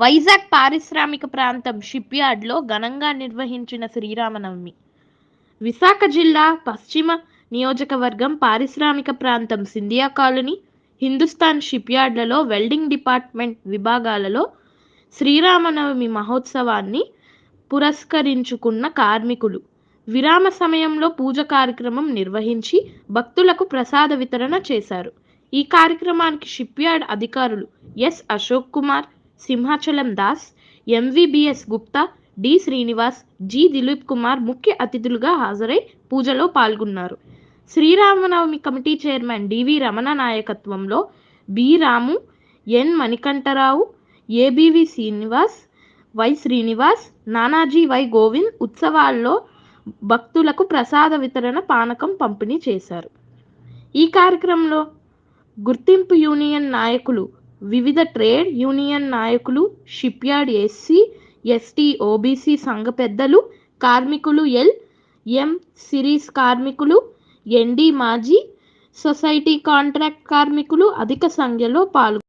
వైజాగ్ పారిశ్రామిక ప్రాంతం షిప్యార్డ్లో ఘనంగా నిర్వహించిన శ్రీరామనవమి. విశాఖ జిల్లా పశ్చిమ నియోజకవర్గం పారిశ్రామిక ప్రాంతం సింధియా కాలనీ, హిందుస్థాన్ షిప్యార్డ్లలో వెల్డింగ్ డిపార్ట్మెంట్ విభాగాలలో శ్రీరామనవమి మహోత్సవాన్ని పురస్కరించుకున్న కార్మికులు విరామ సమయంలో పూజ కార్యక్రమం నిర్వహించి భక్తులకు ప్రసాద వితరణ చేశారు. ఈ కార్యక్రమానికి షిప్యార్డ్ అధికారులు S Ashok Kumar, Simhachalam Das, MVBS Gupta, D Srinivas, G Dilip Kumar ముఖ్య అతిథులుగా హాజరై పూజలో పాల్గొన్నారు. Sriramanavami committee chairman DV Ramana నాయకత్వంలో B Ramu, N Manikantarao, ABV Srinivas, Y Srinivas, Nanaji Y Govind ఉత్సవాల్లో భక్తులకు ప్రసాద వితరణ, పానకం పంపిణీ చేశారు. ఈ కార్యక్రమంలో గుర్తింపు యూనియన్ నాయకులు, వివిధ ట్రేడ్ యూనియన్ నాయకులు, షిప్యార్డ్ ఎస్సీ, ఎస్టీ, ఓబీసీ సంఘ పెద్దలు, కార్మికులు, ఎం సిరీస్ కార్మికులు, ఎన్డి మాజీ సొసైటీ కాంట్రాక్ట్ కార్మికులు అధిక సంఖ్యలో పాల్గొన్నారు.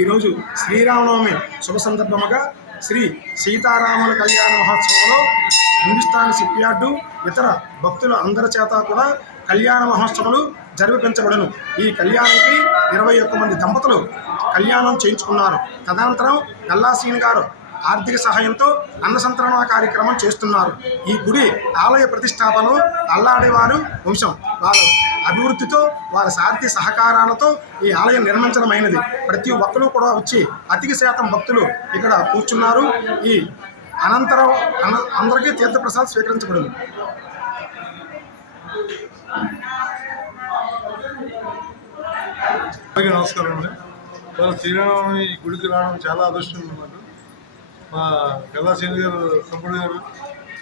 ఈరోజు శ్రీరామనవమి శుభ సందర్భముగా శ్రీ సీతారాముల కళ్యాణ మహోత్సవంలో హిందుస్థాన్ షిప్యార్డు ఇతర భక్తుల అందరి చేత కూడా కళ్యాణ మహోత్సవాలు జరిపించబడను. ఈ కళ్యాణానికి 21 మంది దంపతులు కళ్యాణం చేయించుకున్నారు. తదనంతరం గల్లాసీని గారు ఆర్థిక సహాయంతో అన్నసంతరణ కార్యక్రమం చేస్తున్నారు. ఈ గుడి ఆలయ ప్రతిష్టాపనలో అల్లాడేవారు వంశం వారు అభివృద్ధితో వారి సారథి సహకారాలతో ఈ ఆలయం నిర్మించడమైనది. ప్రతి ఒక్కరూ కూడా వచ్చి అధిక శాతం భక్తులు ఇక్కడ కూర్చున్నారు. ఈ అనంతరం అందరికీ తీర్థప్రసాద్ స్వీకరించబడింది. నమస్కారం అండి. వాళ్ళ శ్రీరామనవమి గుడికి రావడం చాలా అదృష్టం అన్నమాట. మా గల్లాసీని గారు, తమ్ముడు గారు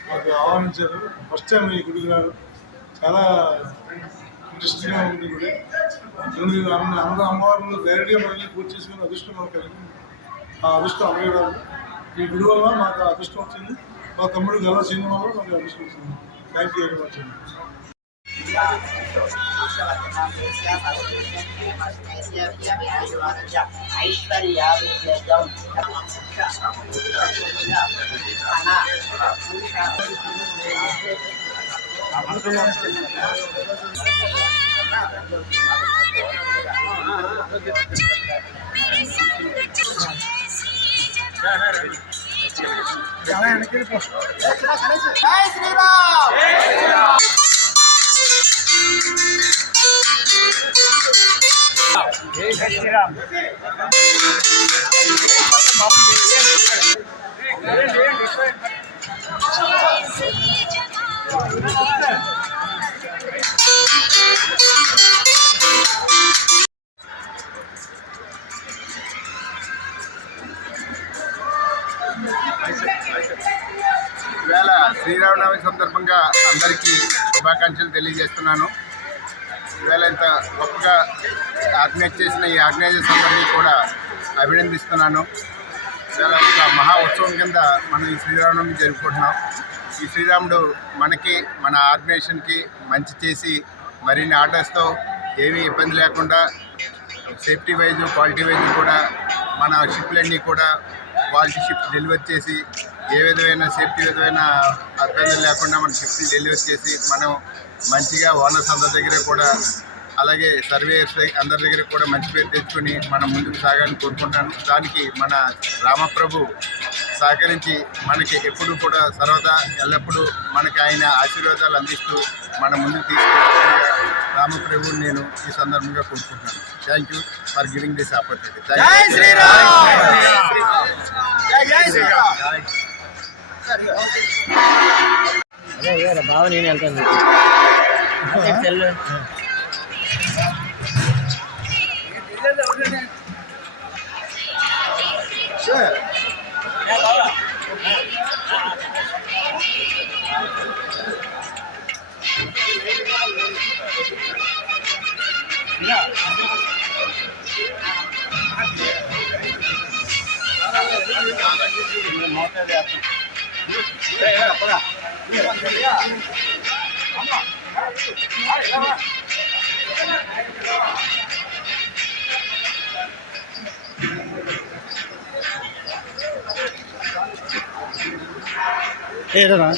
మాకు ఆహ్వానించారు. ఫస్ట్ టైం ఈ గుడికి రావడం చాలా ఇంట్రెస్టింగ్గా ఉంది. గుడి అందరూ అమ్మవారిని ధైర్యంగా మనల్ని పూజ చేసుకుని అదృష్టం మనకు కలిగింది. ఆ అదృష్టం అమ్మగారు ఈ గుడి వల్ల మాకు అదృష్టం వచ్చింది. మా తమ్ముడు గల్లాసీని వల్ల మాకు అదృష్టం వచ్చింది. థ్యాంక్ యూ వెరీ మచ్ అండి. జై శ్రీరామ్. జై శ్రీరామ్. ఇవాళ శ్రీరామనవమి సందర్భంగా అందరికీ శుభాకాంక్షలు తెలియజేస్తున్నాను. ఇవాళ ఇంత గొప్పగా ఆర్గనైజ్ చేసిన ఈ ఆర్గనైజర్స్ అందరినీ కూడా అభినందిస్తున్నాను. ఇవాళ ఒక మహా ఉత్సవం కింద మనం ఈ శ్రీరామనవమి జరుపుకుంటున్నాం. ఈ శ్రీరాముడు మనకి, మన ఆర్గనైజేషన్కి మంచి చేసి మరిన్ని ఆర్డర్స్తో ఏమీ ఇబ్బంది లేకుండా సేఫ్టీ వైజ్, క్వాలిటీ వైజ్ కూడా మన షిప్లన్నీ కూడా క్వాలిటీ షిప్స్ డెలివరీ చేసి ఏ విధమైన సేఫ్టీ విధమైన ఇబ్బందులు లేకుండా మన షిప్ని డెలివరీ చేసి మనం మంచిగా ఓనర్స్ అందరి దగ్గర కూడా, అలాగే సర్వేయర్స్ అందరి దగ్గర కూడా మంచి పేరు తెచ్చుకొని మనం ముందుకు సాగాలని కోరుకుంటాను. దానికి మన రామప్రభు సహకరించి మనకి ఎప్పుడు కూడా సర్వదా ఎల్లప్పుడూ మనకి ఆయన ఆశీర్వాదాలు అందిస్తూ మన ముందుకు తీసుకెళ్ళి రామప్రభుని నేను ఈ సందర్భంగా కోరుకుంటున్నాను. Thank you for giving this opportunity. బాగా నేను వెళ్తాను. ఏరా